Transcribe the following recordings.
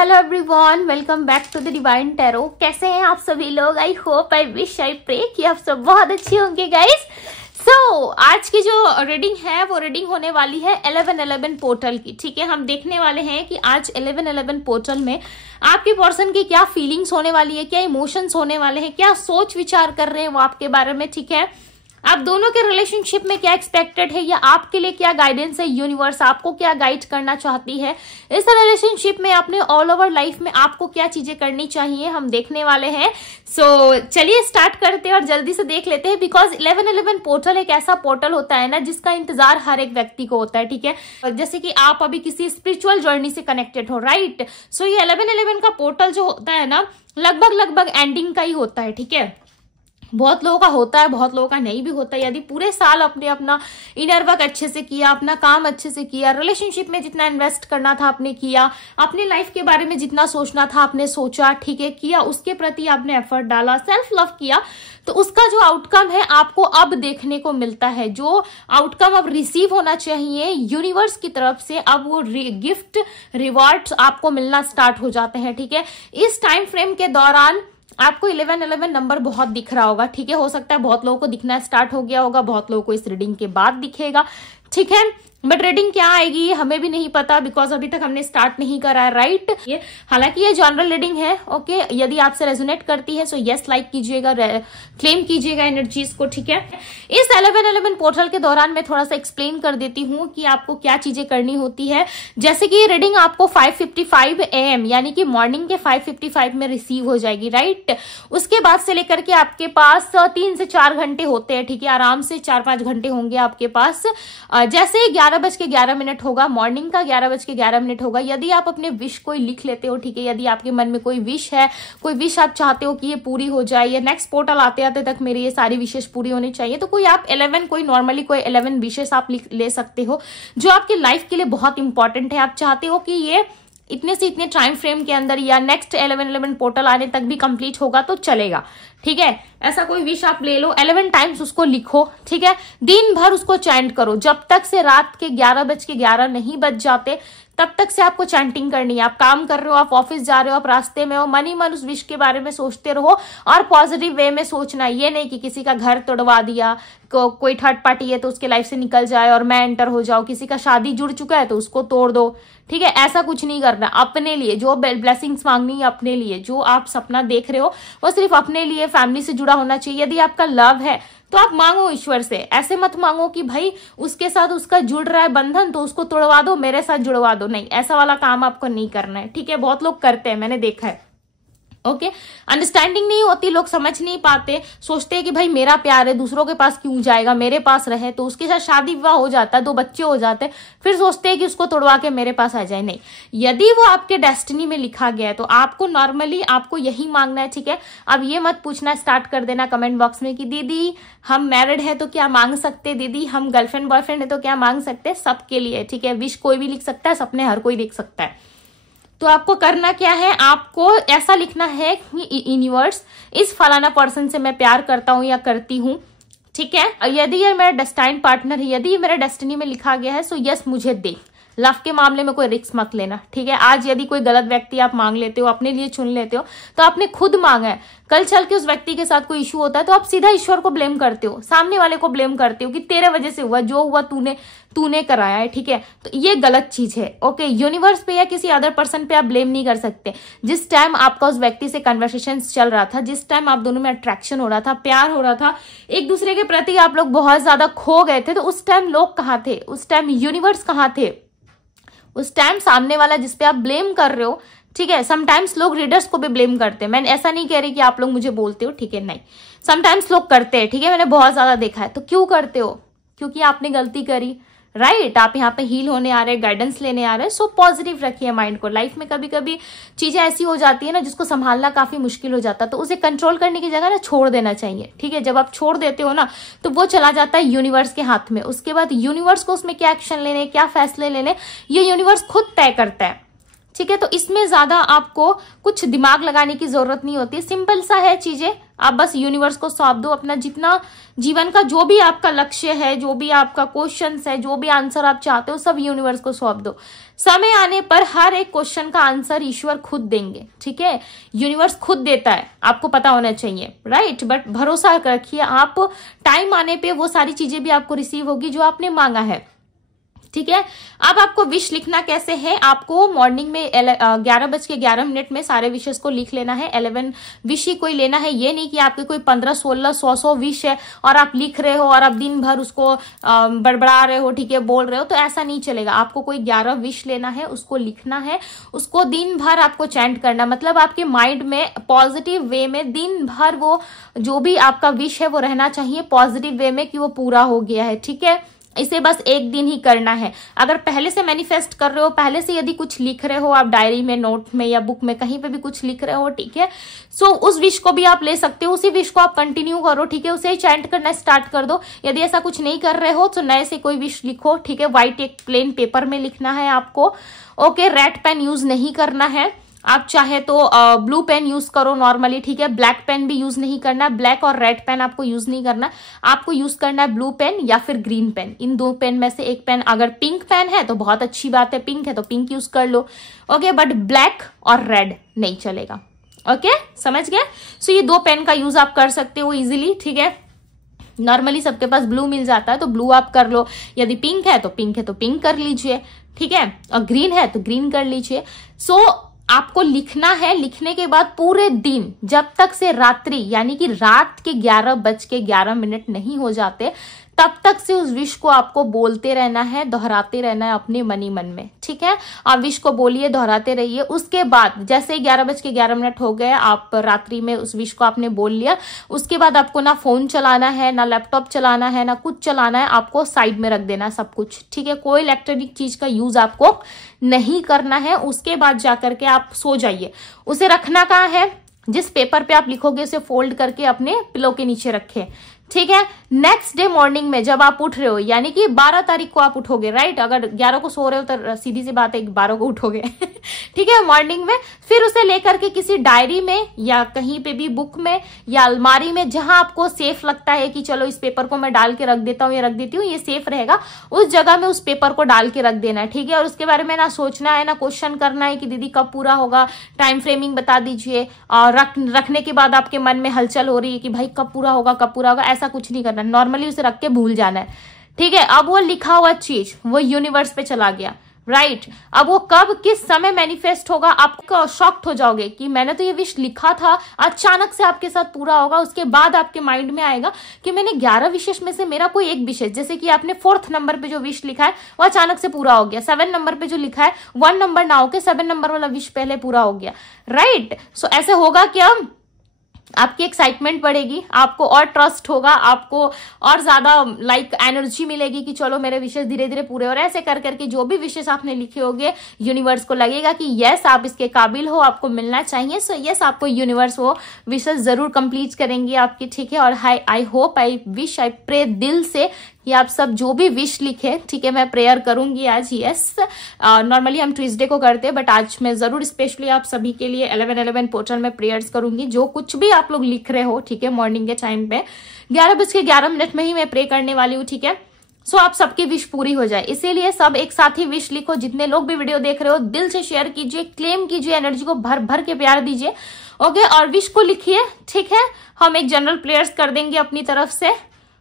Hello everyone, welcome back to the divine tarot. कैसे हैं आप सभी लोग? I hope, I wish, I pray कि आप सब बहुत अच्छे होंगे गाइस। आज की जो रीडिंग है वो रीडिंग होने वाली है 1111 पोर्टल की। ठीक है, हम देखने वाले हैं कि आज 1111 पोर्टल में आपके पर्सन की क्या फीलिंग्स होने वाली है, क्या इमोशंस होने वाले हैं, क्या सोच विचार कर रहे हैं वो आपके बारे में। ठीक है, आप दोनों के रिलेशनशिप में क्या एक्सपेक्टेड है या आपके लिए क्या गाइडेंस है, यूनिवर्स आपको क्या गाइड करना चाहती है इस रिलेशनशिप में, अपने ऑल ओवर लाइफ में आपको क्या चीजें करनी चाहिए, हम देखने वाले हैं। चलिए स्टार्ट करते हैं और जल्दी से देख लेते हैं। बिकॉज 1111 पोर्टल एक ऐसा पोर्टल होता है ना जिसका इंतजार हर एक व्यक्ति को होता है। ठीक है, जैसे कि आप अभी किसी स्पिरिचुअल जर्नी से कनेक्टेड हो, राइट। सो ये 1111 का पोर्टल जो होता है ना लगभग एंडिंग का ही होता है। ठीक है, बहुत लोगों का होता है, बहुत लोगों का नहीं भी होता है। यदि पूरे साल आपने अपना इनर वर्क अच्छे से किया, अपना काम अच्छे से किया, रिलेशनशिप में जितना इन्वेस्ट करना था आपने किया, अपनी लाइफ के बारे में जितना सोचना था आपने सोचा, ठीक है, किया, उसके प्रति आपने एफर्ट डाला, सेल्फ लव किया, तो उसका जो आउटकम है आपको अब देखने को मिलता है। जो आउटकम अब रिसीव होना चाहिए यूनिवर्स की तरफ से, अब वो गिफ्ट रिवॉर्ड्स आपको मिलना स्टार्ट हो जाते हैं। ठीक है, इस टाइम फ्रेम के दौरान आपको 1111 नंबर बहुत दिख रहा होगा। ठीक है, हो सकता है बहुत लोगों को दिखना स्टार्ट हो गया होगा, बहुत लोगों को इस रीडिंग के बाद दिखेगा। ठीक है, बट रीडिंग क्या आएगी हमें भी नहीं पता, बिकॉज अभी तक हमने स्टार्ट नहीं करा है, राइट। ये हालांकि ये जनरल रीडिंग है, ओके। यदि आपसे रेजोनेट करती है सो यस लाइक कीजिएगा, क्लेम कीजिएगा एनर्जीज को। ठीक है, इस 1111 पोर्टल के दौरान मैं थोड़ा सा एक्सप्लेन कर देती हूँ कि आपको क्या चीजें करनी होती है। जैसे कि रीडिंग आपको 5:55 AM यानी कि मॉर्निंग के 5:55 में रिसीव हो जाएगी, राइट। उसके बाद से लेकर के आपके पास 3 से 4 घंटे होते हैं। ठीक है, आराम से 4-5 घंटे होंगे आपके पास। जैसे 11:11 होगा, मॉर्निंग का 11:11 होगा। यदि आप अपने विश कोई लिख लेते हो, ठीक है, यदि आपके मन में कोई विश है, कोई विश आप चाहते हो कि ये पूरी हो जाए, या नेक्स्ट पोर्टल आते आते तक मेरी ये सारी विशेष पूरी होनी चाहिए, तो कोई आप 11 कोई नॉर्मली कोई 11 विशेष आप ले सकते हो जो आपकी लाइफ के लिए बहुत इंपॉर्टेंट है। आप चाहते हो कि ये इतने से इतने टाइम फ्रेम के अंदर या नेक्स्ट 1111 पोर्टल आने तक भी कंप्लीट होगा तो चलेगा। ठीक है, ऐसा कोई विश आप ले लो, 11 टाइम्स उसको लिखो। ठीक है, दिन भर उसको चैंट करो जब तक से रात के 11:11 नहीं बज जाते, तब तक से आपको चैंटिंग करनी है। आप काम कर रहे हो, आप ऑफिस जा रहे हो, आप रास्ते में हो, मन ही मन उस विश के बारे में सोचते रहो और पॉजिटिव वे में सोचना। ये नहीं कि किसी का घर तोड़वा दिया, कोई थर्ड पार्टी है तो उसके लाइफ से निकल जाए और मैं एंटर हो जाऊं, किसी का शादी जुड़ चुका है तो उसको तोड़ दो। ठीक है, ऐसा कुछ नहीं करना। अपने लिए जो ब्लेसिंग्स मांगनी है, अपने लिए जो आप सपना देख रहे हो वो सिर्फ अपने लिए, फैमिली से जुड़ा होना चाहिए। यदि आपका लव है तो आप मांगो ईश्वर से, ऐसे मत मांगो कि भाई उसके साथ उसका जुड़ रहा है बंधन तो उसको तोड़वा दो, मेरे साथ जुड़वा दो। नहीं, ऐसा वाला काम आपको नहीं करना है। ठीक है, बहुत लोग करते हैं, मैंने देखा है। ओके, अंडरस्टैंडिंग नहीं होती, लोग समझ नहीं पाते, सोचते हैं कि भाई मेरा प्यार है, दूसरों के पास क्यों जाएगा, मेरे पास रहे। तो उसके साथ शादी विवाह हो जाता है, 2 बच्चे हो जाते हैं, फिर सोचते हैं कि उसको तोड़वा के मेरे पास आ जाए। नहीं, यदि वो आपके डेस्टिनी में लिखा गया है तो आपको नॉर्मली आपको यही मांगना है। ठीक है, अब ये मत पूछना, स्टार्ट कर देना कमेंट बॉक्स में कि दीदी हम मैरिड है तो क्या मांग सकते, दीदी हम गर्लफ्रेंड बॉयफ्रेंड है तो क्या मांग सकते। सबके लिए, ठीक है, विश कोई भी लिख सकता है, सपने हर कोई देख सकता है। तो आपको करना क्या है, आपको ऐसा लिखना है कि यूनिवर्स इस फलाना पर्सन से मैं प्यार करता हूं या करती हूं। ठीक है, यदि ये मेरा डेस्टाइन पार्टनर है, यदि ये मेरे डेस्टिनी में लिखा गया है सो यस मुझे दे। लव के मामले में कोई रिस्क मत लेना। ठीक है, आज यदि कोई गलत व्यक्ति आप मांग लेते हो, अपने लिए चुन लेते हो, तो आपने खुद मांगा है, कल चल के उस व्यक्ति के साथ कोई इशू होता है तो आप सीधा ईश्वर को ब्लेम करते हो, सामने वाले को ब्लेम करते हो कि तेरे वजह से हुआ, जो हुआ तूने कराया है। ठीक है, तो ये गलत चीज है। ओके, यूनिवर्स पे या किसी अदर पर्सन पे आप ब्लेम नहीं कर सकते। जिस टाइम आपका उस व्यक्ति से कन्वर्सेशन चल रहा था, जिस टाइम आप दोनों में अट्रैक्शन हो रहा था, प्यार हो रहा था, एक दूसरे के प्रति आप लोग बहुत ज्यादा खो गए थे, तो उस टाइम लोग कहाँ थे, उस टाइम यूनिवर्स कहाँ थे, उस टाइम सामने वाला जिसपे आप ब्लेम कर रहे हो। ठीक है, समटाइम्स लोग रीडर्स को भी ब्लेम करते हैं, मैं ऐसा नहीं कह रही कि आप लोग मुझे बोलते हो, ठीक है, नहीं, समटाइम्स लोग करते हैं। ठीक है, मैंने बहुत ज्यादा देखा है। तो क्यों करते हो? क्योंकि आपने गलती करी, राइट। आप यहाँ पे हील होने आ रहे हैं, गाइडेंस लेने आ रहे हैं। सो पॉजिटिव रखिए माइंड को। लाइफ में कभी कभी चीजें ऐसी हो जाती है ना जिसको संभालना काफी मुश्किल हो जाता है, तो उसे कंट्रोल करने की जगह ना छोड़ देना चाहिए। ठीक है, जब आप छोड़ देते हो ना तो वो चला जाता है यूनिवर्स के हाथ में। उसके बाद यूनिवर्स को उसमें क्या एक्शन लेने, क्या फैसले लेने, ये यूनिवर्स खुद तय करता है। ठीक है। तो इसमें ज्यादा आपको कुछ दिमाग लगाने की जरूरत नहीं होती, सिंपल सा है चीजें। आप बस यूनिवर्स को सौंप दो अपना जितना जीवन का जो भी आपका लक्ष्य है, जो भी आपका क्वेश्चन है, जो भी आंसर आप चाहते हो, सब यूनिवर्स को सौंप दो। समय आने पर हर एक क्वेश्चन का आंसर ईश्वर खुद देंगे, ठीक है। यूनिवर्स खुद देता है, आपको पता होना चाहिए, राइट। बट भरोसा रखिए आप, टाइम आने पे वो सारी चीजें भी आपको रिसीव होगी जो आपने मांगा है, ठीक है। अब आपको विश लिखना कैसे है, आपको मॉर्निंग में 11:11 में सारे विशेष को लिख लेना है। 11 विश ही कोई लेना है, ये नहीं कि आपके कोई 15, 16, 100 विश है और आप लिख रहे हो और आप दिन भर उसको बड़बड़ा रहे हो, ठीक है, बोल रहे हो, तो ऐसा नहीं चलेगा। आपको कोई 11 विश लेना है, उसको लिखना है, उसको दिन भर आपको चैंट करना, मतलब आपके माइंड में पॉजिटिव वे में दिन भर वो जो भी आपका विश है वो रहना चाहिए पॉजिटिव वे में कि वो पूरा हो गया है, ठीक है। इसे बस एक दिन ही करना है। अगर पहले से मैनिफेस्ट कर रहे हो, पहले से यदि कुछ लिख रहे हो आप डायरी में, नोट में या बुक में, कहीं पे भी कुछ लिख रहे हो, ठीक है, सो उस विश को भी आप ले सकते हो, उसी विश को आप कंटिन्यू करो, ठीक है, उसे चैंट करना स्टार्ट कर दो। यदि ऐसा कुछ नहीं कर रहे हो तो नए से कोई विश लिखो, ठीक है। व्हाइट एक प्लेन पेपर में लिखना है आपको, ओके। रेड पेन यूज नहीं करना है, आप चाहे तो ब्लू पेन यूज करो नॉर्मली, ठीक है। ब्लैक पेन भी यूज नहीं करना, ब्लैक और रेड पेन आपको यूज नहीं करना, आपको यूज करना है ब्लू पेन या फिर ग्रीन पेन। इन दो पेन में से एक पेन, अगर पिंक पेन है तो बहुत अच्छी बात है, पिंक है तो पिंक यूज कर लो, ओके। बट ब्लैक और रेड नहीं चलेगा, ओके, समझ गए। सो ये 2 पेन का यूज आप कर सकते हो इजिली, ठीक है। नॉर्मली सबके पास ब्लू मिल जाता है तो ब्लू आप कर लो, यदि पिंक है तो पिंक कर लीजिए, ठीक है, और ग्रीन है तो ग्रीन कर लीजिए। सो आपको लिखना है, लिखने के बाद पूरे दिन जब तक से रात्रि यानी कि रात के 11:11 नहीं हो जाते तब तक से उस विश को आपको बोलते रहना है, दोहराते रहना है अपने मन ही मन में, ठीक है। आप विश को बोलिए, दोहराते रहिए। उसके बाद जैसे 11:11 हो गए, आप रात्रि में उस विश को आपने बोल लिया, उसके बाद आपको ना फोन चलाना है, ना लैपटॉप चलाना है, ना कुछ चलाना है, आपको साइड में रख देना सब कुछ, ठीक है। कोई इलेक्ट्रॉनिक चीज का यूज आपको नहीं करना है। उसके बाद जाकर के आप सो जाइए। उसे रखना कहाँ है, जिस पेपर पे आप लिखोगे उसे फोल्ड करके अपने पिलो के नीचे रखें, ठीक है। नेक्स्ट डे मॉर्निंग में जब आप उठ रहे हो, यानी कि 12 तारीख को आप उठोगे, राइट। अगर 11 को सो रहे हो तो सीधी सी बात है 12 को उठोगे ठीक है, मॉर्निंग में। फिर उसे लेकर के किसी डायरी में या कहीं पे भी बुक में या अलमारी में, जहां आपको सेफ लगता है कि चलो इस पेपर को मैं डाल के रख देता हूँ या रख देती हूँ, ये सेफ रहेगा, उस जगह में उस पेपर को डाल के रख देना है, ठीक है। और उसके बारे में ना सोचना है, ना क्वेश्चन करना है कि दीदी कब पूरा होगा, टाइम फ्रेमिंग बता दीजिए। और रखने के बाद आपके मन में हलचल हो रही है कि भाई कब पूरा होगा, कब पूरा होगा, ऐसा कुछ नहीं करना, नॉर्मली उसे रख के भूल जाना है, ठीक है। अब वो लिखा हुआ चीज वो यूनिवर्स पे चला गया, राइट। अब वो कब किस समय मैनिफेस्ट होगा, आप शॉक्ड हो जाओगे कि मैंने तो ये विश लिखा था, अचानक से आपके साथ पूरा होगा। उसके बाद आपके माइंड में आएगा कि मैंने 11 विशेष में से मेरा कोई एक विशेष, जैसे कि आपने 4th नंबर पे जो विश लिखा है वो अचानक से पूरा हो गया। 7 नंबर पे जो लिखा है 1 नंबर ना होके 7 नंबर वाला विश पहले पूरा हो गया, राइट। सो ऐसे होगा क्या, आपकी एक्साइटमेंट बढ़ेगी, आपको और ट्रस्ट होगा, आपको और ज्यादा लाइक एनर्जी मिलेगी कि चलो मेरे विशेष धीरे धीरे पूरे हो रहे हैं। ऐसे कर करके जो भी विशेष आपने लिखे होंगे यूनिवर्स को लगेगा कि यस आप इसके काबिल हो, आपको मिलना चाहिए। सो यस आपको यूनिवर्स वो विशेष जरूर कंप्लीट करेंगे आपकी, ठीक है। और I hope, I wish, I pray दिल से कि आप सब जो भी विश लिखे, ठीक है, मैं प्रेयर करूंगी आज, यस। नॉर्मली हम ट्यूसडे को करते हैं बट आज मैं जरूर स्पेशली आप सभी के लिए 11:11 पोर्टल में प्रेयर्स करूंगी। जो कुछ भी आप लोग लिख रहे हो, ठीक है, मॉर्निंग के टाइम पे 11:11 में ही मैं प्रे करने वाली हूँ, ठीक है। सो आप सबकी विश पूरी हो जाए, इसीलिए सब एक साथ ही विश लिखो। जितने लोग भी वीडियो देख रहे हो दिल से शेयर कीजिए, क्लेम कीजिए, एनर्जी को भर भर के प्यार दीजिए, ओके। और विश को लिखिए, ठीक है। हम एक जनरल प्रेयर्स कर देंगे अपनी तरफ से,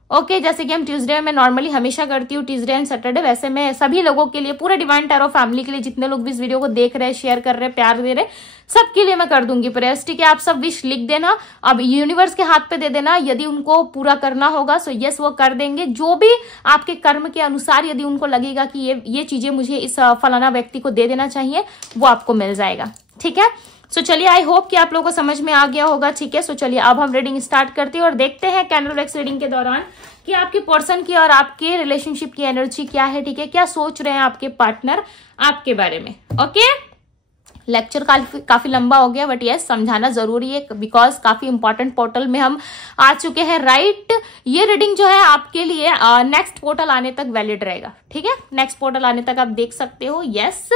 ओके। जैसे कि हम ट्यूसडे में नॉर्मली हमेशा करती हूँ, ट्यूसडे एंड सैटरडे, वैसे मैं सभी लोगों के लिए, पूरे डिवाइन टैरो फैमिली के लिए, जितने लोग भी इस वीडियो को देख रहे हैं, शेयर कर रहे हैं, प्यार दे रहे, सबके लिए मैं कर दूंगी प्रेयर्स, ठीक है। आप सब विश लिख देना, अब यूनिवर्स के हाथ पे दे देना, यदि उनको पूरा करना होगा सो यस वो कर देंगे। जो भी आपके कर्म के अनुसार यदि उनको लगेगा कि ये चीजें मुझे इस फलाना व्यक्ति को दे देना चाहिए, वो आपको मिल जाएगा, ठीक है। सो चलिए, आई होप कि आप लोगों को समझ में आ गया होगा, ठीक है। सो चलिए अब हम रीडिंग स्टार्ट करते हैं और देखते हैं कैंडल वैक्स रीडिंग के दौरान कि आपके पर्सन की और आपके रिलेशनशिप की एनर्जी क्या है, ठीक है। क्या सोच रहे हैं आपके पार्टनर आपके बारे में, ओके। लेक्चर काफी लंबा हो गया बट यस समझाना जरूरी है बिकॉज काफी इंपॉर्टेंट पोर्टल में हम आ चुके हैं, राइट। ये रीडिंग जो है आपके लिए नेक्स्ट पोर्टल आने तक वैलिड रहेगा, ठीक है। नेक्स्ट पोर्टल आने तक आप देख सकते हो, यस।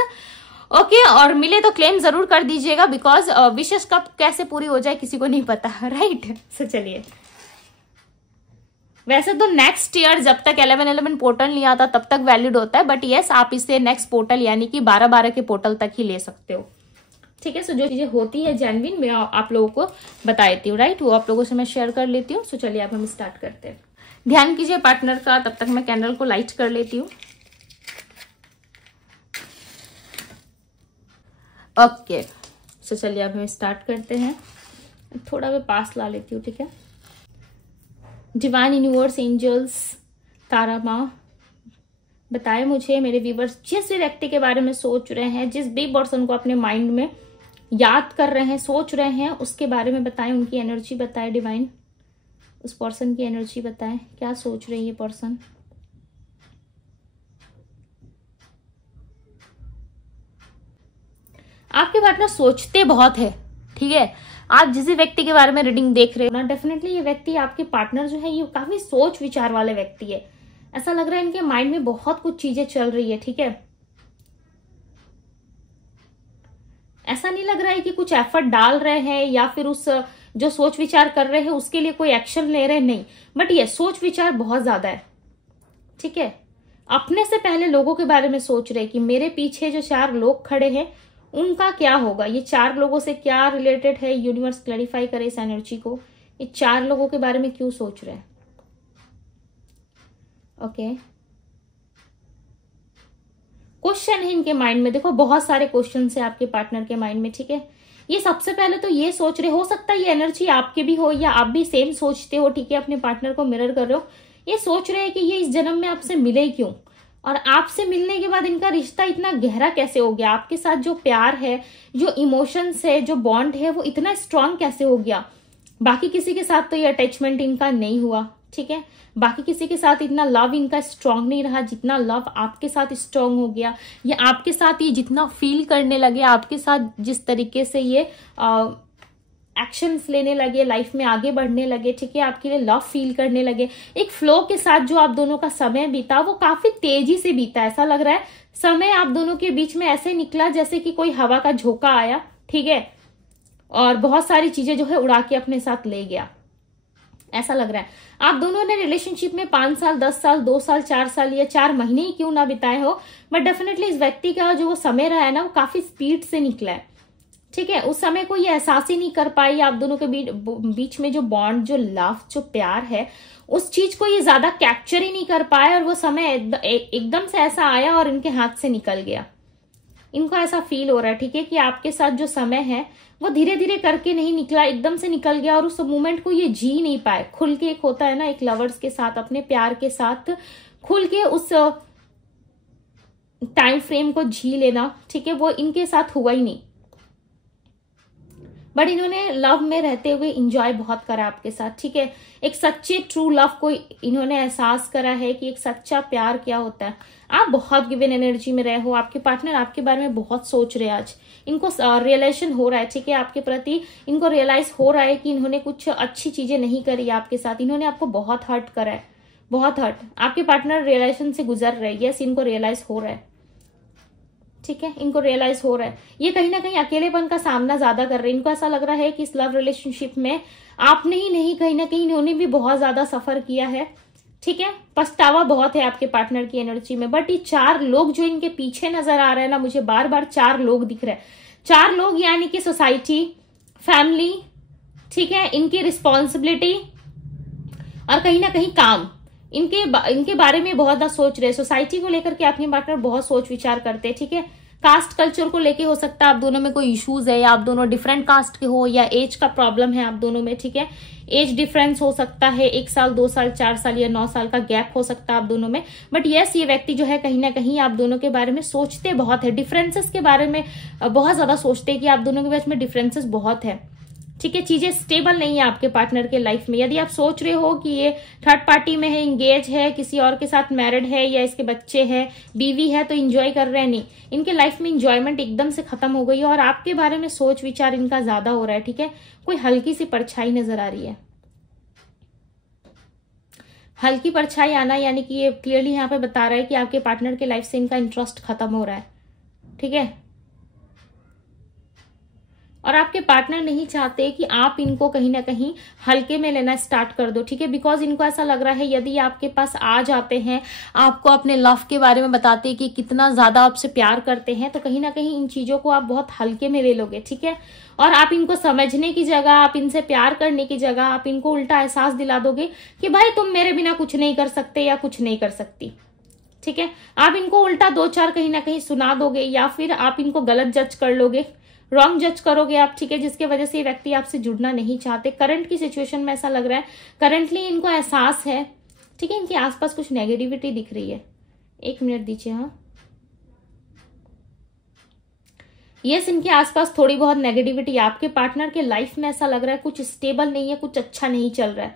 ओके और मिले तो क्लेम जरूर कर दीजिएगा, बिकॉज विशेष कब कैसे पूरी हो जाए किसी को नहीं पता, राइट। सो चलिए, वैसे तो नेक्स्ट ईयर जब तक 11-11 पोर्टल नहीं आता तब तक वैलिड होता है, बट यस आप इसे नेक्स्ट पोर्टल यानी कि 12-12 के पोर्टल तक ही ले सकते हो, ठीक है। सो जो चीजें होती है जेन्युइन मैं आप लोगों को बता देती हूँ, राइट, वो आप लोगों से मैं शेयर कर लेती हूँ। सो चलिए अब हम स्टार्ट करते हैं। ध्यान कीजिए पार्टनर का, तब तक मैं कैंडल को लाइट कर लेती हूँ। ओके सो चलिए अब हम स्टार्ट करते हैं। थोड़ा मैं पास ला लेती हूँ, ठीक है। डिवाइन यूनिवर्स, एंजल्स, तारा माँ, बताए मुझे मेरे व्यूवर्स जिस भी व्यक्ति के बारे में सोच रहे हैं, जिस भी पर्सन को अपने माइंड में याद कर रहे हैं, सोच रहे हैं, उसके बारे में बताएं, उनकी एनर्जी बताए डिवाइन, उस पर्सन की एनर्जी बताएं, क्या सोच रही है पर्सन। आपके पार्टनर सोचते बहुत है, ठीक है। आप जिस व्यक्ति के बारे में रीडिंग देख रहे हो ना, डेफिनेटली ये व्यक्ति आपके पार्टनर जो है ये काफी सोच विचार वाले व्यक्ति है। ऐसा लग रहा है इनके माइंड में बहुत कुछ चीजें चल रही है, ठीक है। ऐसा नहीं लग रहा है कि कुछ एफर्ट डाल रहे हैं या फिर उस जो सोच विचार कर रहे हैं उसके लिए कोई एक्शन ले रहे हैं, नहीं, बट ये सोच विचार बहुत ज्यादा है, ठीक है। अपने से पहले लोगों के बारे में सोच रहे हैं कि मेरे पीछे जो 4 लोग खड़े हैं उनका क्या होगा, ये 4 लोगों से क्या रिलेटेड है, यूनिवर्स क्लैरिफाई करे इस एनर्जी को, ये 4 लोगों के बारे में क्यों सोच रहे हैं। ओके क्वेश्चन है इनके माइंड में, देखो बहुत सारे क्वेश्चन है आपके पार्टनर के माइंड में, ठीक है। ये सबसे पहले तो ये सोच रहे, हो सकता है ये एनर्जी आपके भी हो या आप भी सेम सोचते हो, ठीक है, अपने पार्टनर को मिरर कर रहे हो। ये सोच रहे हैं कि ये इस जन्म में आपसे मिले क्यों, और आपसे मिलने के बाद इनका रिश्ता इतना गहरा कैसे हो गया, आपके साथ जो प्यार है, जो इमोशंस है, जो बॉन्ड है, वो इतना स्ट्रांग कैसे हो गया। बाकी किसी के साथ तो ये अटैचमेंट इनका नहीं हुआ, ठीक है। बाकी किसी के साथ इतना लव इनका स्ट्रांग नहीं रहा जितना लव आपके साथ स्ट्रांग हो गया, या आपके साथ ये जितना फील करने लगे, आपके साथ जिस तरीके से ये एक्शंस लेने लगे, लाइफ में आगे बढ़ने लगे, ठीक है, आपके लिए लव फील करने लगे। एक फ्लो के साथ जो आप दोनों का समय बीता वो काफी तेजी से बीता, ऐसा लग रहा है समय आप दोनों के बीच में ऐसे निकला जैसे कि कोई हवा का झोंका आया, ठीक है, और बहुत सारी चीजें जो है उड़ा के अपने साथ ले गया, ऐसा लग रहा है। आप दोनों ने रिलेशनशिप में 5 साल, 10 साल, 2 साल, 4 साल या 4 महीने ही क्यों ना बिताए हो, बट डेफिनेटली इस व्यक्ति का जो वो समय रहा है ना वो काफी स्पीड से निकला है, ठीक है। उस समय को ये एहसास ही नहीं कर पाई, आप दोनों के बीच में जो बॉन्ड, जो लव, जो प्यार है, उस चीज को ये ज्यादा कैप्चर ही नहीं कर पाए, और वो समय एकदम से ऐसा आया और इनके हाथ से निकल गया। इनको ऐसा फील हो रहा है, ठीक है, कि आपके साथ जो समय है वो धीरे धीरे करके नहीं निकला, एकदम से निकल गया, और उस मोमेंट को ये जी नहीं पाए खुल के। एक होता है ना एक लवर्स के साथ, अपने प्यार के साथ खुल के उस टाइम फ्रेम को जी लेना, ठीक है, वो इनके साथ हुआ ही नहीं। बट इन्होंने लव में रहते हुए इंजॉय बहुत करा आपके साथ, ठीक है। एक सच्चे ट्रू लव को इन्होंने एहसास करा है कि एक सच्चा प्यार क्या होता है। आप बहुत गिवन एनर्जी में रहे हो, आपके पार्टनर आपके बारे में बहुत सोच रहे हैं। आज इनको रियलाइजेशन हो रहा है, ठीक है, आपके प्रति इनको रियलाइज हो रहा है कि इन्होंने कुछ अच्छी चीजें नहीं करी आपके साथ, इन्होंने आपको बहुत हर्ट करा है, बहुत हर्ट। आपके पार्टनर रियलाइजेशन से गुजर रहे हैं, यस इनको रियलाइज हो रहा है, ठीक है, इनको रियलाइज हो रहा है। ये कहीं ना कहीं अकेलेपन का सामना ज्यादा कर रहे हैं। इनको ऐसा लग रहा है कि इस लव रिलेशनशिप में आपने ही नहीं, कहीं ना कहीं इन्होंने भी बहुत ज्यादा सफर किया है, ठीक है। पछतावा बहुत है आपके पार्टनर की एनर्जी में। बट ये 4 लोग जो इनके पीछे नजर आ रहे हैं ना, मुझे बार बार 4 लोग दिख रहे हैं। 4 लोग यानी कि सोसाइटी, फैमिली, ठीक है, इनकी रिस्पॉन्सिबिलिटी, और कहीं ना कहीं काम, इनके बारे में बहुत ज्यादा सोच रहे हैं। सोसाइटी को लेकर के आपके पार्टनर बहुत सोच विचार करते हैं, ठीक है। कास्ट कल्चर को लेके हो सकता है आप दोनों में कोई इश्यूज है, या आप दोनों डिफरेंट कास्ट के हो, या एज का प्रॉब्लम है आप दोनों में, ठीक है। एज डिफरेंस हो सकता है, 1 साल, 2 साल, 4 साल या 9 साल का गैप हो सकता है आप दोनों में। बट यस ये व्यक्ति जो है कहीं ना कहीं आप दोनों के बारे में सोचते बहुत है, डिफरेंसेस के बारे में बहुत ज्यादा सोचते हैं कि आप दोनों के बीच में डिफरेंसेस बहुत है, ठीक है। चीजें स्टेबल नहीं है आपके पार्टनर के लाइफ में। यदि आप सोच रहे हो कि ये थर्ड पार्टी में है, इंगेज है, किसी और के साथ मैरिड है, या इसके बच्चे हैं, बीवी है, तो इंजॉय कर रहे हैं, नहीं, इनके लाइफ में इंजॉयमेंट एकदम से खत्म हो गई है, और आपके बारे में सोच विचार इनका ज्यादा हो रहा है, ठीक है। कोई हल्की सी परछाई नजर आ रही है, हल्की परछाई आना, यानी कि ये क्लियरली यहाँ पे बता रहा है कि आपके पार्टनर के लाइफ से इनका इंटरेस्ट खत्म हो रहा है, ठीक है। और आपके पार्टनर नहीं चाहते कि आप इनको कहीं ना कहीं हल्के में लेना स्टार्ट कर दो, ठीक है। बिकॉज इनको ऐसा लग रहा है यदि आपके पास आ जाते हैं, आपको अपने लव के बारे में बताते हैं कि कितना ज्यादा आपसे प्यार करते हैं, तो कहीं ना कहीं इन चीजों को आप बहुत हल्के में ले लोगे, ठीक है। और आप इनको समझने की जगह, आप इनसे प्यार करने की जगह आप इनको उल्टा एहसास दिला दोगे कि भाई तुम मेरे बिना कुछ नहीं कर सकते या कुछ नहीं कर सकती, ठीक है। आप इनको उल्टा 2-4 कहीं ना कहीं सुना दोगे, या फिर आप इनको गलत जज कर लोगे, रॉन्ग जज करोगे आप, ठीक है, जिसके वजह से ये व्यक्ति आपसे जुड़ना नहीं चाहते। करंट की सिचुएशन में ऐसा लग रहा है, करंटली इनको एहसास है, ठीक है, इनके आसपास कुछ नेगेटिविटी दिख रही है। 1 मिनट दीजिए। हाँ, यस, इनके आसपास थोड़ी बहुत नेगेटिविटी, आपके पार्टनर के लाइफ में ऐसा लग रहा है कुछ स्टेबल नहीं है, कुछ अच्छा नहीं चल रहा है,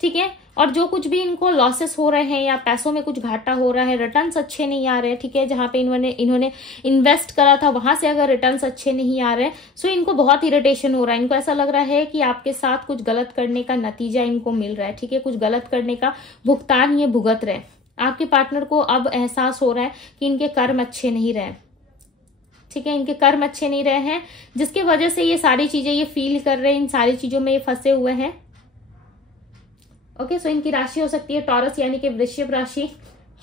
ठीक है। और जो कुछ भी इनको लॉसेस हो रहे हैं या पैसों में कुछ घाटा हो रहा है, रिटर्न्स अच्छे नहीं आ रहे हैं, ठीक है। जहां पे इन्होंने इन्वेस्ट करा था वहां से अगर रिटर्न्स अच्छे नहीं आ रहे, सो इनको बहुत इरिटेशन हो रहा है। इनको ऐसा लग रहा है कि आपके साथ कुछ गलत करने का नतीजा इनको मिल रहा है, ठीक है, कुछ गलत करने का भुगतान ये भुगत रहे। आपके पार्टनर को अब एहसास हो रहा है कि इनके कर्म अच्छे नहीं रहे, ठीक है, इनके कर्म अच्छे नहीं रहे हैं, जिसकी वजह से ये सारी चीजें ये फील कर रहे हैं, इन सारी चीजों में ये फंसे हुए हैं। ओके, सो इनकी राशि हो सकती है टॉरस यानी कि वृश्चिक राशि,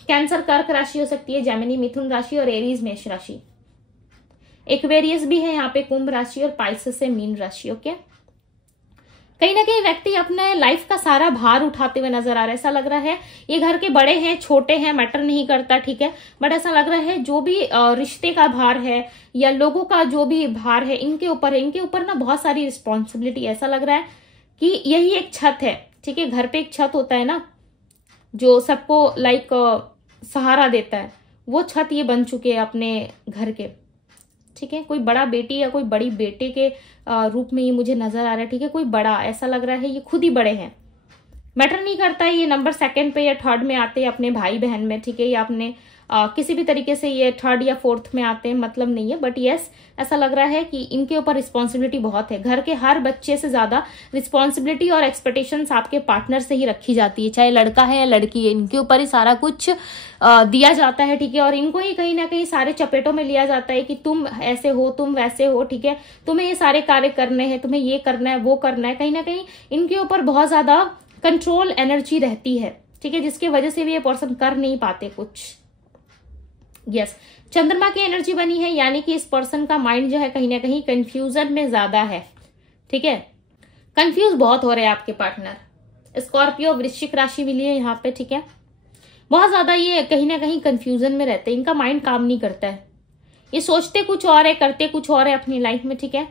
कैंसर कर्क राशि हो सकती है, जेमिनी मिथुन राशि, और एरीज मेष राशि। एक्वेरियस भी है यहाँ पे कुंभ राशि, और पाइसेस है मीन राशि। ओके, कहीं ना कहीं व्यक्ति अपने लाइफ का सारा भार उठाते हुए नजर आ रहा है। ऐसा लग रहा है ये घर के बड़े हैं छोटे हैं मैटर नहीं करता, ठीक है, बट ऐसा लग रहा है जो भी रिश्ते का भार है या लोगों का जो भी भार है इनके ऊपर है। इनके ऊपर ना बहुत सारी रिस्पॉन्सिबिलिटी। ऐसा लग रहा है कि यही एक छत है, ठीक है, घर पे एक छत होता है ना जो सबको लाइक सहारा देता है, वो छत ये बन चुके हैं अपने घर के, ठीक है। कोई बड़ा बेटी या कोई बड़ी बेटे के रूप में ये मुझे नजर आ रहा है, ठीक है, कोई बड़ा, ऐसा लग रहा है ये खुद ही बड़े हैं, मैटर नहीं करता है ये नंबर 2nd पे या 3rd में आते हैं अपने भाई बहन में, ठीक है, या अपने किसी भी तरीके से ये 3rd या 4th में आते हैं, मतलब नहीं है, बट यस ऐसा लग रहा है कि इनके ऊपर रिस्पॉन्सिबिलिटी बहुत है। घर के हर बच्चे से ज्यादा रिस्पॉन्सिबिलिटी और एक्सपेक्टेशंस आपके पार्टनर से ही रखी जाती है, चाहे लड़का है या लड़की है, इनके ऊपर ही सारा कुछ दिया जाता है, ठीक है। और इनको ही कहीं ना कहीं सारे चपेटों में लिया जाता है कि तुम ऐसे हो, तुम वैसे हो, ठीक है, तुम्हें ये सारे कार्य करने हैं, तुम्हें ये करना है, वो करना है। कहीं ना कहीं इनके ऊपर बहुत ज्यादा कंट्रोल एनर्जी रहती है, ठीक है, जिसकी वजह से भी ये पर्सन कर नहीं पाते कुछ। यस, चंद्रमा की एनर्जी बनी है, यानी कि इस पर्सन का माइंड जो है कहीं ना कहीं कंफ्यूजन में ज्यादा है, ठीक है, कंफ्यूज बहुत हो रहे हैं आपके पार्टनर। स्कॉर्पियो वृश्चिक राशि मिली है यहाँ पे, ठीक है, बहुत ज्यादा ये कहीं ना कहीं कंफ्यूजन में रहते हैं, इनका माइंड काम नहीं करता है, ये सोचते कुछ और है करते कुछ और है अपनी लाइफ में, ठीक है,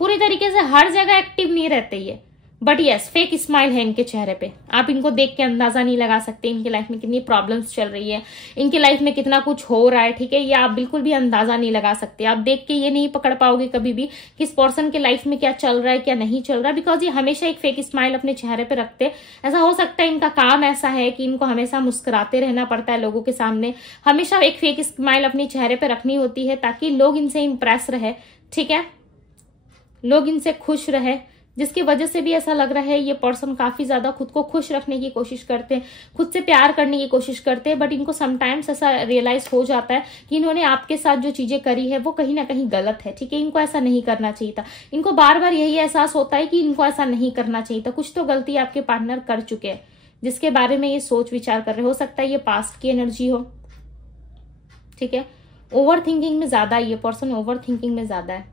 पूरी तरीके से हर जगह एक्टिव नहीं रहते ये। बट यस, फेक स्माइल है इनके चेहरे पे, आप इनको देख के अंदाजा नहीं लगा सकते इनकी लाइफ में कितनी प्रॉब्लम्स चल रही है, इनकी लाइफ में कितना कुछ हो रहा है, ठीक है, ये आप बिल्कुल भी अंदाजा नहीं लगा सकते। आप देख के ये नहीं पकड़ पाओगे कभी भी कि इस पर्सन के लाइफ में क्या चल रहा है क्या नहीं चल रहा है, बिकॉज ये हमेशा एक फेक स्माइल अपने चेहरे पे रखते। ऐसा हो सकता है इनका काम ऐसा है कि इनको हमेशा मुस्कुराते रहना पड़ता है लोगों के सामने, हमेशा एक फेक स्माइल अपने चेहरे पे रखनी होती है ताकि लोग इनसे इंप्रेस रहे, ठीक है, लोग इनसे खुश रहे, जिसकी वजह से भी ऐसा लग रहा है ये पर्सन काफी ज्यादा खुद को खुश रखने की कोशिश करते हैं, खुद से प्यार करने की कोशिश करते हैं। बट इनको समटाइम्स ऐसा रियलाइज हो जाता है कि इन्होंने आपके साथ जो चीजें करी है वो कहीं ना कहीं गलत है, ठीक है, इनको ऐसा नहीं करना चाहिए था। इनको बार बार यही एहसास होता है कि इनको ऐसा नहीं करना चाहिए था, कुछ तो गलती आपके पार्टनर कर चुके हैं जिसके बारे में ये सोच विचार कर रहे हो सकता है ये पास्ट की एनर्जी हो, ठीक है। ओवर थिंकिंग में ज्यादा, ये पर्सन ओवर थिंकिंग में ज्यादा है,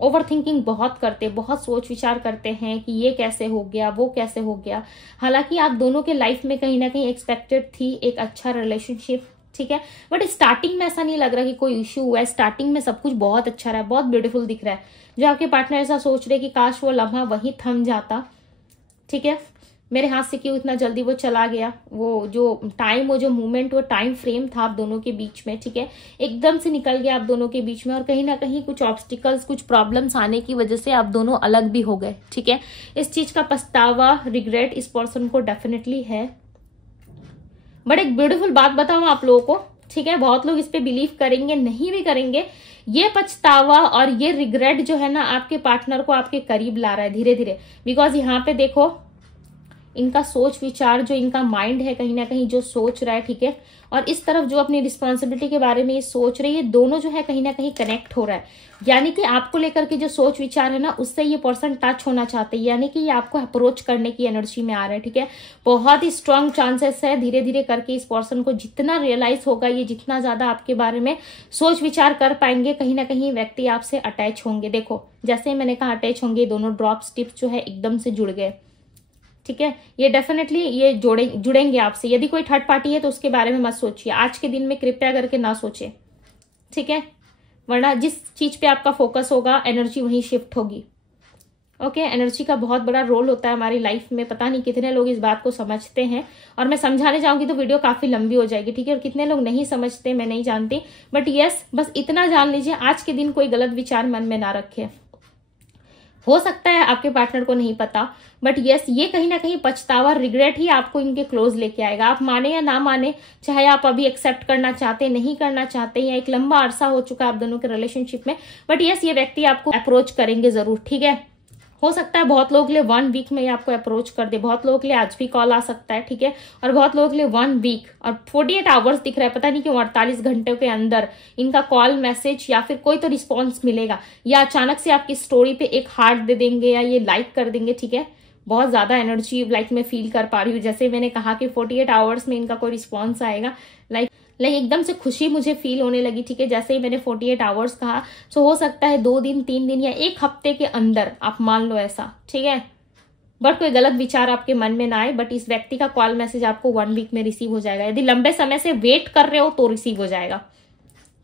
ओवर थिंकिंग बहुत करते, बहुत सोच विचार करते हैं कि ये कैसे हो गया वो कैसे हो गया। हालांकि आप दोनों के लाइफ में कहीं ना कहीं एक्सपेक्टेड थी एक अच्छा रिलेशनशिप, ठीक है, बट स्टार्टिंग में ऐसा नहीं लग रहा कि कोई इश्यू हुआ है, स्टार्टिंग में सब कुछ बहुत अच्छा रहा है, बहुत ब्यूटीफुल दिख रहा है। जो आपके पार्टनर ऐसा सोच रहे कि काश वो लम्हा वहीं थम जाता, ठीक है, मेरे हाथ से क्यों इतना जल्दी वो चला गया, वो जो टाइम, वो जो मूवमेंट, वो टाइम फ्रेम था आप दोनों के बीच में, ठीक है, एकदम से निकल गया आप दोनों के बीच में। और कहीं ना कहीं कुछ ऑब्स्टिकल्स, कुछ प्रॉब्लम्स आने की वजह से आप दोनों अलग भी हो गए, ठीक है। इस चीज का पछतावा, रिग्रेट इस पर्सन को डेफिनेटली है। बट एक ब्यूटीफुल बात बताऊं आप लोगों को, ठीक है, बहुत लोग इस पे बिलीव करेंगे, नहीं भी करेंगे, ये पछतावा और ये रिग्रेट जो है ना आपके पार्टनर को आपके करीब ला रहा है धीरे धीरे। बिकॉज यहाँ पे देखो इनका सोच विचार, जो इनका माइंड है कहीं ना कहीं जो सोच रहा है, ठीक है, और इस तरफ जो अपनी रिस्पॉन्सिबिलिटी के बारे में ये सोच रही है, दोनों जो है कहीं ना कहीं कनेक्ट हो रहा है। यानी कि आपको लेकर के जो सोच विचार है ना, उससे ये पर्सन टच होना चाहते हैं, यानी कि ये आपको अप्रोच करने की एनर्जी में आ रहा है, ठीक है। बहुत ही स्ट्रांग चांसेस है, धीरे धीरे करके इस पर्सन को जितना रियलाइज होगा, ये जितना ज्यादा आपके बारे में सोच विचार कर पाएंगे, कहीं ना कहीं व्यक्ति आपसे अटैच होंगे। देखो जैसे ही मैंने कहा अटैच होंगे, दोनों ड्रॉप्स टिप्स जो है एकदम से जुड़ गए, ठीक है। ये डेफिनेटली ये जुड़ेंगे आपसे। यदि कोई थर्ड पार्टी है तो उसके बारे में मत सोचिए, आज के दिन में कृपया करके ना सोचे, ठीक है, वरना जिस चीज पे आपका फोकस होगा एनर्जी वहीं शिफ्ट होगी। ओके, एनर्जी का बहुत बड़ा रोल होता है हमारी लाइफ में। पता नहीं कितने लोग इस बात को समझते हैं, और मैं समझाने जाऊंगी तो वीडियो काफी लंबी हो जाएगी, ठीक है। और कितने लोग नहीं समझते मैं नहीं जानती, बट यस, बस इतना जान लीजिए आज के दिन कोई गलत विचार मन में ना रखे। हो सकता है आपके पार्टनर को नहीं पता, बट यस, ये कहीं ना कहीं पछतावा, रिग्रेट ही आपको इनके क्लोज लेके आएगा। आप माने या ना माने, चाहे आप अभी एक्सेप्ट करना चाहते, नहीं करना चाहते, या एक लंबा अरसा हो चुका आप दोनों के रिलेशनशिप में, बट यस, ये व्यक्ति आपको अप्रोच करेंगे जरूर, ठीक है। हो सकता है बहुत लोगों के लिए 1 वीक में ये आपको अप्रोच कर दे, बहुत लोगों के लिए आज भी कॉल आ सकता है, ठीक है, और बहुत लोगों के लिए 1 वीक और 48 आवर्स दिख रहा है, पता नहीं क्यों 48 घंटे के अंदर इनका कॉल, मैसेज या फिर कोई तो रिस्पॉन्स मिलेगा, या अचानक से आपकी स्टोरी पे एक हार्ट दे देंगे या ये लाइक कर देंगे, ठीक है। बहुत ज्यादा एनर्जी लाइक में फील कर पा रही हूँ। जैसे मैंने कहा कि 48 आवर्स में इनका कोई रिस्पॉन्स आएगा, लाइक एकदम से खुशी मुझे फील होने लगी, ठीक है। जैसे ही मैंने 48 आवर्स कहा, सो हो सकता है 2 दिन, 3 दिन या 1 हफ्ते के अंदर, आप मान लो ऐसा, ठीक है। बट कोई गलत विचार आपके मन में ना आए, बट इस व्यक्ति का कॉल मैसेज आपको 1 वीक में रिसीव हो जाएगा। यदि लंबे समय से वेट कर रहे हो तो रिसीव हो जाएगा,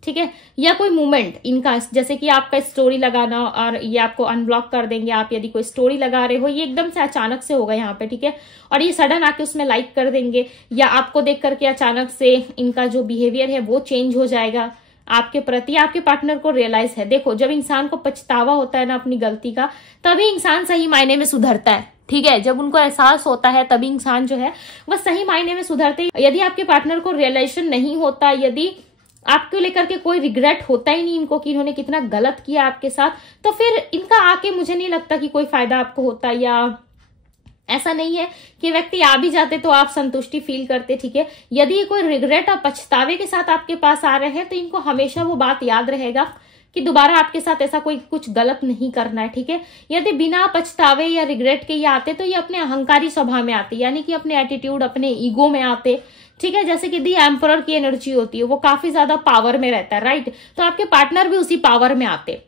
ठीक है। या कोई मूवमेंट इनका, जैसे कि आपका स्टोरी लगाना और ये आपको अनब्लॉक कर देंगे, आप यदि कोई स्टोरी लगा रहे हो, ये एकदम से अचानक से होगा यहाँ पे, ठीक है, और ये सडन आके उसमें लाइक कर देंगे, या आपको देख करके अचानक से इनका जो बिहेवियर है वो चेंज हो जाएगा आपके प्रति। आपके पार्टनर को रियलाइज है, देखो जब इंसान को पछतावा होता है ना अपनी गलती का, तभी इंसान सही मायने में सुधरता है, ठीक है। जब उनको एहसास होता है तभी इंसान जो है वह सही मायने में सुधरते। यदि आपके पार्टनर को रियलाइजेशन नहीं होता, यदि आपको लेकर के कोई रिग्रेट होता ही नहीं इनको कि इन्होंने कितना गलत किया आपके साथ, तो फिर इनका आके मुझे नहीं लगता कि कोई फायदा आपको होता, या ऐसा नहीं है कि व्यक्ति आ भी जाते तो आप संतुष्टि फील करते, ठीक है। यदि कोई रिग्रेट और पछतावे के साथ आपके पास आ रहे हैं, तो इनको हमेशा वो बात याद रहेगा कि दोबारा आपके साथ ऐसा कोई कुछ गलत नहीं करना है, ठीक है। यदि बिना पछतावे या रिग्रेट के ये आते तो ये अपने अहंकारी स्वभाव में आते, यानी कि अपने एटीट्यूड, अपने ईगो में आते, ठीक है। जैसे कि दी एम्परर की एनर्जी होती है, वो काफी ज्यादा पावर में रहता है, राइट। तो आपके पार्टनर भी उसी पावर में आते,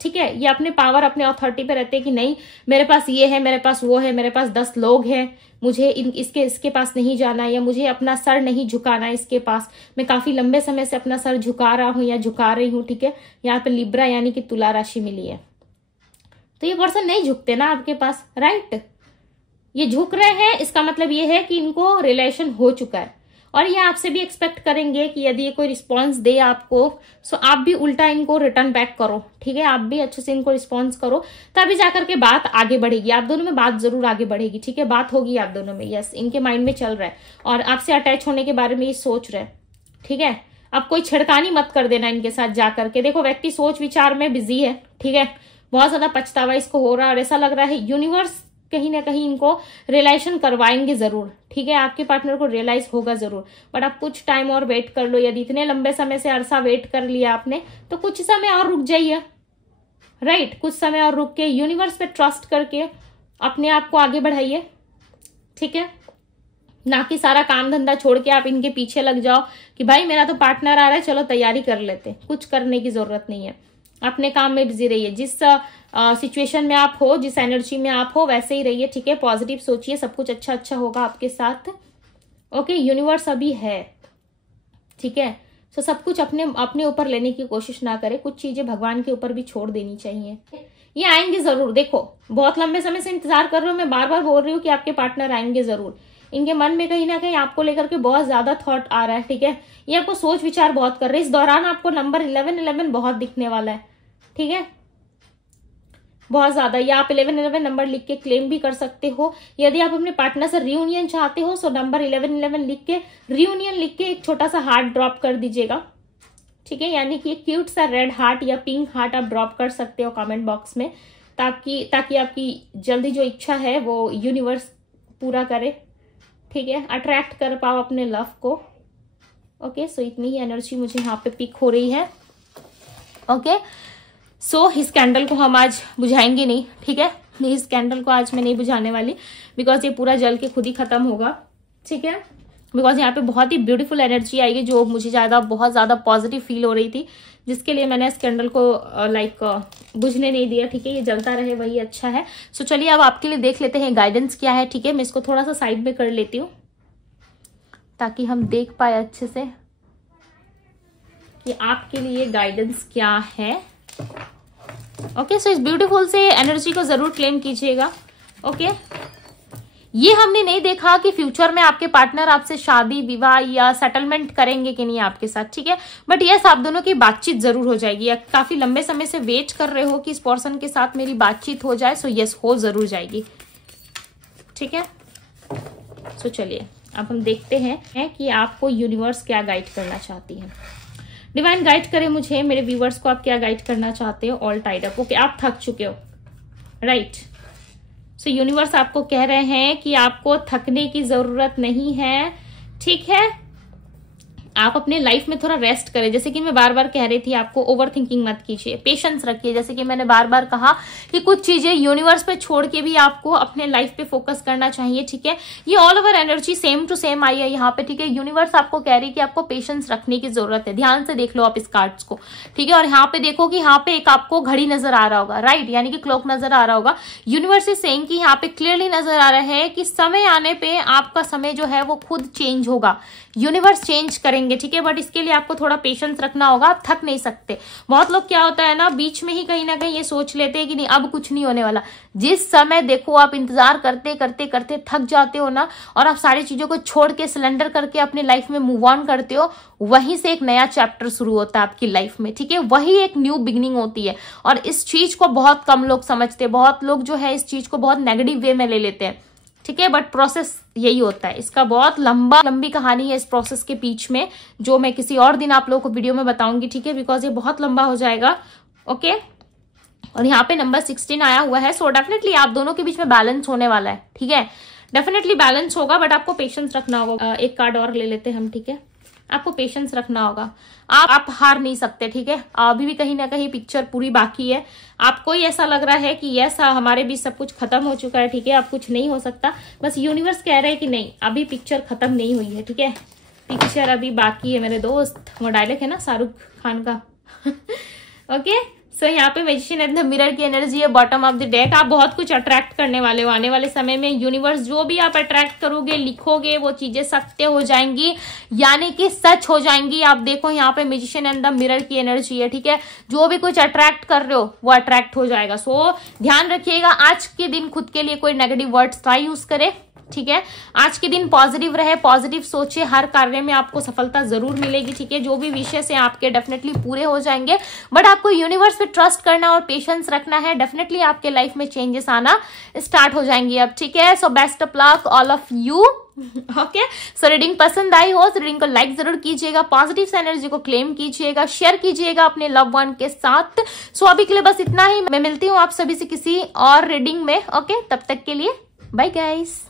ठीक है। ये अपने पावर, अपने अथॉरिटी पे रहते हैं कि नहीं, मेरे पास ये है, मेरे पास वो है, मेरे पास 10 लोग हैं, मुझे इसके पास नहीं जाना, या मुझे अपना सर नहीं झुकाना इसके पास, मैं काफी लंबे समय से अपना सर झुका रहा हूं या झुका रही हूं, ठीक है। यहाँ पे लिब्रा यानी कि तुला राशि मिली है, तो ये पर्सन नहीं झुकते ना आपके पास, राइट। ये झुक रहे हैं, इसका मतलब ये है कि इनको रिलेशन हो चुका है, और ये आपसे भी एक्सपेक्ट करेंगे कि यदि ये कोई रिस्पॉन्स दे आपको, सो आप भी उल्टा इनको रिटर्न बैक करो, ठीक है। आप भी अच्छे से इनको रिस्पॉन्स करो, तभी जाकर के बात आगे बढ़ेगी, आप दोनों में बात जरूर आगे बढ़ेगी, ठीक है। बात होगी आप दोनों में, यस, इनके माइंड में चल रहा है और आपसे अटैच होने के बारे में ये सोच रहे हैं, ठीक है। अब कोई छिड़कानी मत कर देना इनके साथ जाकर के। देखो व्यक्ति सोच विचार में बिजी है, ठीक है, बहुत ज्यादा पछतावा इसको हो रहा है, और ऐसा लग रहा है यूनिवर्स कहीं ना कहीं इनको रियलाइजेशन करवाएंगे जरूर, ठीक है। आपके पार्टनर को रियलाइज होगा जरूर, बट आप कुछ टाइम और वेट कर लो। यदि इतने लंबे समय से अरसा वेट कर लिया आपने, तो कुछ समय और रुक जाइए, राइट। कुछ समय और रुक के यूनिवर्स पे ट्रस्ट करके अपने आप को आगे बढ़ाइए, ठीक है। ना कि सारा काम धंधा छोड़ के आप इनके पीछे लग जाओ कि भाई मेरा तो पार्टनर आ रहा है, चलो तैयारी कर लेते। कुछ करने की जरूरत नहीं है, अपने काम में बिजी रहिए। जिस सिचुएशन में आप हो, जिस एनर्जी में आप हो, वैसे ही रहिए, ठीक है। पॉजिटिव सोचिए, सब कुछ अच्छा अच्छा होगा आपके साथ, ओके। यूनिवर्स अभी है, ठीक है। तो सब कुछ अपने ऊपर लेने की कोशिश ना करें, कुछ चीजें भगवान के ऊपर भी छोड़ देनी चाहिए। ये आएंगे जरूर, देखो बहुत लंबे समय से इंतजार कर रहे हो, मैं बार बार बोल रही हूँ कि आपके पार्टनर आएंगे जरूर। इनके मन में कहीं ना कहीं आपको लेकर के बहुत ज्यादा थॉट आ रहा है, ठीक है। ये आपको सोच विचार बहुत कर रहे हैं। इस दौरान आपको नंबर 1111 बहुत दिखने वाला है, ठीक है, बहुत ज्यादा। या आप 1111 नंबर लिख के क्लेम भी कर सकते हो। यदि आप अपने पार्टनर से रियूनियन चाहते हो, सो नंबर 1111 लिख के, रियूनियन लिख के एक छोटा सा हार्ट ड्रॉप कर दीजिएगा, ठीक है। यानी कि एक क्यूट सा रेड हार्ट या पिंक हार्ट आप ड्रॉप कर सकते हो कमेंट बॉक्स में, ताकि आपकी जल्दी जो इच्छा है वो यूनिवर्स पूरा करे, ठीक है, अट्रैक्ट कर पाओ अपने लव को। ओके, सो इतनी ही एनर्जी मुझे यहाँ पे पिक हो रही है। ओके, सो इस कैंडल को हम आज बुझाएंगे नहीं, ठीक है, इस कैंडल को आज मैं नहीं बुझाने वाली, बिकॉज ये पूरा जल के खुद ही खत्म होगा, ठीक है, बिकॉज यहाँ पे बहुत ही ब्यूटीफुल एनर्जी आएगी जो मुझे बहुत ज्यादा पॉजिटिव फील हो रही थी, जिसके लिए मैंने इस कैंडल को बुझने नहीं दिया, ठीक है, ये जलता रहे वही अच्छा है। सो चलिए अब आपके लिए देख लेते हैं गाइडेंस क्या है, ठीक है। मैं इसको थोड़ा सा साइड में कर लेती हूँ ताकि हम देख पाए अच्छे से कि आपके लिए गाइडेंस क्या है। ओके, सो इस ब्यूटीफुल से एनर्जी को जरूर क्लेम कीजिएगा। ओके, ये हमने नहीं देखा कि फ्यूचर में आपके पार्टनर आपसे शादी विवाह या सेटलमेंट करेंगे कि नहीं आपके साथ, ठीक है, बट यस आप दोनों की बातचीत जरूर हो जाएगी, या काफी लंबे समय से वेट कर रहे हो कि इस पर्सन के साथ मेरी बातचीत हो जाए, सो यस हो जरूर जाएगी, ठीक है। सो चलिए अब हम देखते हैं कि आपको यूनिवर्स क्या गाइड करना चाहती है। डिवाइन गाइड करे मुझे, मेरे व्यूवर्स को आप क्या गाइड करना चाहते हो। ऑल टाइड अप, ओके, आप थक चुके हो, राइट। सो यूनिवर्स आपको कह रहे हैं कि आपको थकने की जरूरत नहीं है, ठीक है, आप अपने लाइफ में थोड़ा रेस्ट करें। जैसे कि मैं बार बार कह रही थी आपको ओवर थिंकिंग मत कीजिए, पेशेंस रखिए, जैसे कि मैंने बार बार कहा कि कुछ चीजें यूनिवर्स पे छोड़ के भी आपको अपने लाइफ पे फोकस करना चाहिए, ठीक है। ये all over energy same to same आई है यहाँ पे, ठीक है। यूनिवर्स आपको कह रही है कि आपको पेशेंस रखने की जरूरत है। ध्यान से देख लो आप इस कार्ड्स को, ठीक है, और यहाँ पे देखो कि यहाँ पे एक आपको घड़ी नजर आ रहा होगा, राइट, यानी कि क्लॉक नजर आ रहा होगा। यूनिवर्स इज सेइंग कि यहाँ पे क्लियरली नजर आ रहा है कि समय आने पे आपका समय जो है वो खुद चेंज होगा, यूनिवर्स चेंज करेंगे, ठीक है, बट इसके लिए आपको थोड़ा पेशेंस रखना होगा, आप थक नहीं सकते। बहुत लोग क्या होता है ना, बीच में ही कहीं ना कहीं ये सोच लेते हैं कि नहीं अब कुछ नहीं होने वाला। जिस समय देखो आप इंतजार करते करते करते थक जाते हो ना, और आप सारी चीजों को छोड़ के सिलेंडर करके अपने लाइफ में मूव ऑन करते हो, वहीं से एक नया चैप्टर शुरू होता है आपकी लाइफ में, ठीक है, वही एक न्यू बिगिनिंग होती है। और इस चीज को बहुत कम लोग समझते हैं, बहुत लोग जो है इस चीज को बहुत नेगेटिव वे में ले लेते हैं, ठीक है, बट प्रोसेस यही होता है। इसका बहुत लंबी कहानी है इस प्रोसेस के बीच में, जो मैं किसी और दिन आप लोगों को वीडियो में बताऊंगी, ठीक है, बिकॉज ये बहुत लंबा हो जाएगा। ओके, और यहाँ पे नंबर 16 आया हुआ है, सो डेफिनेटली आप दोनों के बीच में बैलेंस होने वाला है, ठीक है, डेफिनेटली बैलेंस होगा, बट आपको पेशेंस रखना होगा। एक कार्ड और ले लेते हैं हम, ठीक है, आपको पेशेंस रखना होगा, आप हार नहीं सकते, ठीक है, अभी भी कहीं ना कहीं पिक्चर पूरी बाकी है। आपको ही ऐसा लग रहा है कि यस हमारे बीच सब कुछ खत्म हो चुका है, ठीक है, अब कुछ नहीं हो सकता, बस यूनिवर्स कह रहे हैं कि नहीं अभी पिक्चर खत्म नहीं हुई है, ठीक है, पिक्चर अभी बाकी है मेरे दोस्त, वो डायलॉग है ना शाहरुख खान का। ओके, सो यहाँ पे मैजिशियन एंड द मिरर की एनर्जी है बॉटम ऑफ द डेक। आप बहुत कुछ अट्रैक्ट करने वाले हो आने वाले समय में। यूनिवर्स जो भी आप अट्रैक्ट करोगे, लिखोगे, वो चीजें सत्य हो जाएंगी, यानी कि सच हो जाएंगी। आप देखो यहाँ पे मैजिशियन एंड द मिरर की एनर्जी है, ठीक है, जो भी कुछ अट्रैक्ट कर रहे हो वो अट्रैक्ट हो जाएगा। सो ध्यान रखिएगा आज के दिन खुद के लिए कोई नेगेटिव वर्ड्स ना यूज करे, ठीक है, आज के दिन पॉजिटिव रहे, पॉजिटिव सोचे, हर कार्य में आपको सफलता जरूर मिलेगी, ठीक है, जो भी विशेष है आपके डेफिनेटली पूरे हो जाएंगे, बट आपको यूनिवर्स पे ट्रस्ट करना और पेशेंस रखना है, डेफिनेटली आपके लाइफ में चेंजेस आना स्टार्ट हो जाएंगी अब, ठीक है। So best of luck all of you. Okay, so reading पसंद आई हो तो रीडिंग को लाइक जरूर कीजिएगा, पॉजिटिव एनर्जी को क्लेम कीजिएगा, शेयर कीजिएगा अपने लव वन के साथ। सो अभी के लिए बस इतना ही, मैं मिलती हूँ आप सभी से किसी और रीडिंग में। ओके, तब तक के लिए बाय गाइस।